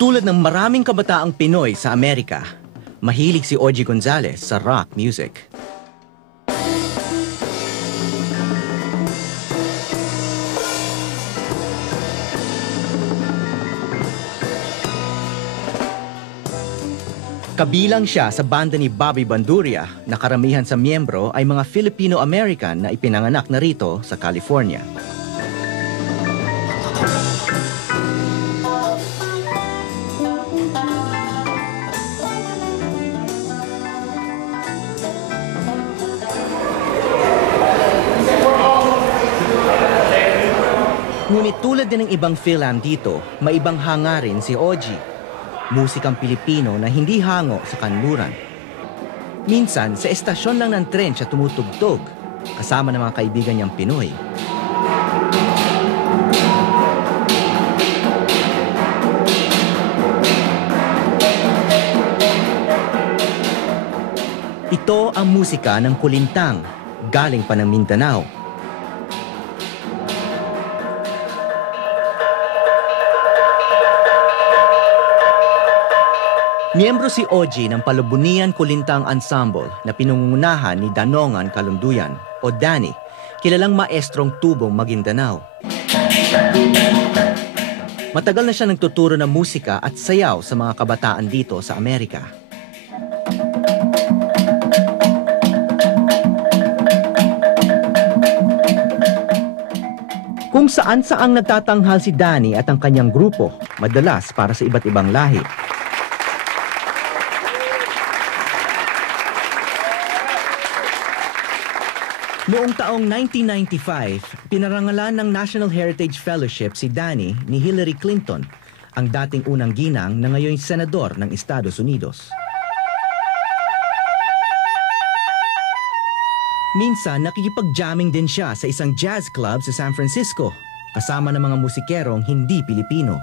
Tulad ng maraming kabataang Pinoy sa Amerika, mahilig si Ogie Gonzalez sa rock music. Kabilang siya sa banda ni Bobby Bandurria na karamihan sa miyembro ay mga Filipino-American na ipinanganak na rito sa California. Ngunit tulad din ng ibang Fil-Am dito, may ibang hangarin si Ogie. Musikang Pilipino na hindi hango sa kanluran. Minsan, sa estasyon lang ng tren siya tumutugtog, kasama ng mga kaibigan niyang Pinoy. Ito ang musika ng Kulintang, galing pa ng Mindanao. Miyembro si Ogie ng Palabunian Kulintang Ensemble na pinungunahan ni Danongan Kalunduyan o Danny, kilalang maestrong tubong Maguindanao. Matagal na siya nagtuturo ng musika at sayaw sa mga kabataan dito sa Amerika. Kung saan-saang nagtatanghal si Danny at ang kanyang grupo, madalas para sa iba't ibang lahi. Noong taong 1995, pinarangalan ng National Heritage Fellowship si Danny ni Hillary Clinton, ang dating unang ginang na ngayon senador ng Estados Unidos. Minsan, nakikipag-jamming din siya sa isang jazz club sa San Francisco, kasama ng mga musikerong hindi Pilipino.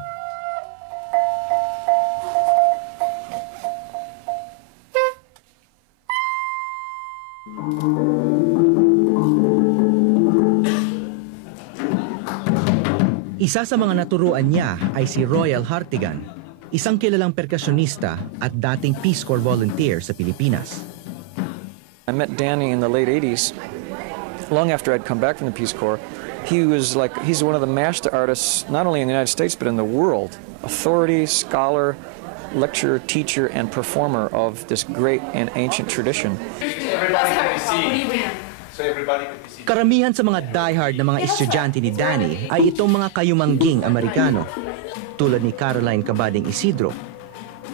Isa sa mga naturuan niya ay si Royal Hartigan, isang kilalang perkasyonista at dating Peace Corps volunteer sa Pilipinas. I met Danny in the late 80s, long after I'd come back from the Peace Corps. He's one of the master artists, not only in the United States, but in the world. Authority, scholar, lecturer, teacher, and performer of this great and ancient tradition. Karamihan sa mga diehard na mga estudyante ni Danny ay itong mga kayumangging Amerikano, tulad ni Caroline Cabading Isidro.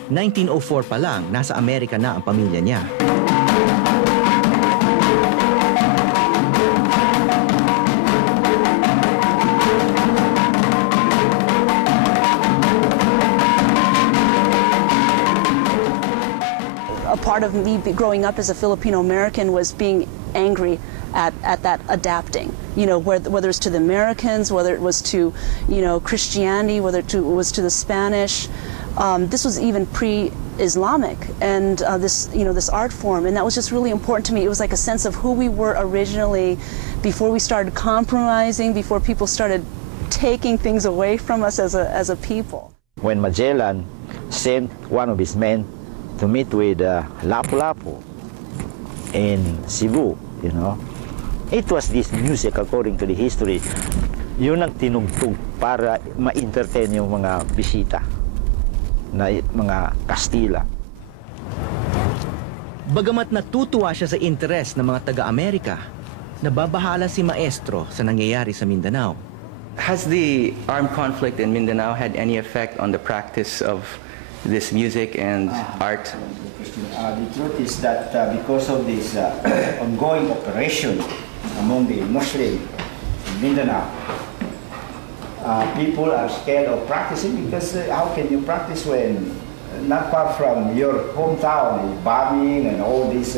1904 pa lang, nasa Amerika na ang pamilya niya. A part of me growing up as a Filipino-American was being angry at that adapting, you know, whether it's to the Americans, whether it was to, you know, Christianity, whether it was to the Spanish. This was even pre-Islamic, and this art form, and that was just really important to me. It was like a sense of who we were originally, before we started compromising, before people started taking things away from us as a people. When Magellan sent one of his men to meet with Lapu-Lapu in Cebu, you know, it was this music, according to the history, yun ang tinugtog para ma-entertain yung mga bisita na mga Kastila. Bagamat natutuwa siya sa interes ng mga taga-Amerika, nababahala si Maestro sa nangyayari sa Mindanao. Has the armed conflict in Mindanao had any effect on the practice of this music and art? The truth is that because of this ongoing operation among the Muslim in Mindanao, people are scared of practicing because how can you practice when not far from your hometown, bombing and all these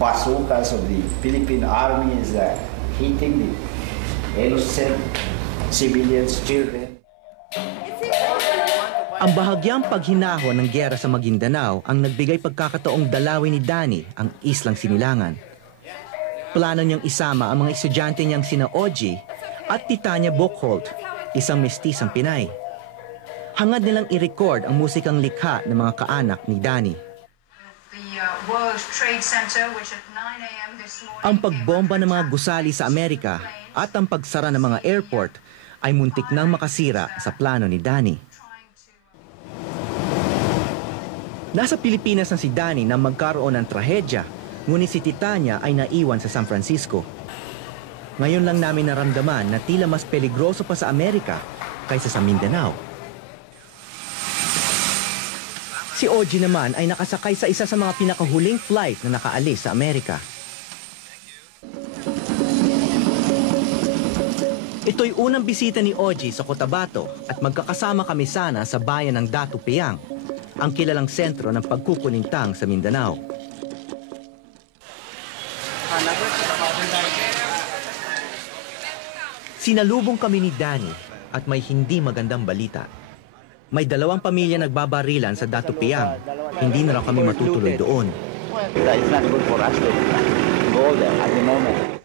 bazookas of the Philippine army is hitting the innocent civilians, children. Ang bahagyang paghinahon ng giyera sa Maguindanao ang nagbigay pagkakataong dalawin ni Danny ang Islang Sinilangan. Plano niyang isama ang mga estudyante niyang sina Ogie at Titania Bockholt, isang mestisang Pinay. Hangad nilang i-record ang musikang likha ng mga kaanak ni Danny. World Trade Center, which at 9 a.m. this morning... Ang pagbomba ng mga gusali sa Amerika at ang pagsara ng mga airport ay muntik nang makasira sa plano ni Danny. Nasa Pilipinas na si Danny nang magkaroon ng trahedya, ngunit si Titania ay naiwan sa San Francisco. Ngayon lang namin naramdaman na tila mas peligroso pa sa Amerika kaysa sa Mindanao. Si Ogie naman ay nakasakay sa isa sa mga pinakahuling flight na nakaalis sa Amerika. Ito'y unang bisita ni Ogie sa Cotabato at magkakasama kami sana sa bayan ng Datu Piang, ang kilalang sentro ng pagkukulintang sa Mindanao. Sinalubong kami ni Danny at may hindi magandang balita. May 2 pamilya nagbabarilan sa Datu Piang. Hindi na raw kami matutuloy doon. It's not good for us to go there at the moment.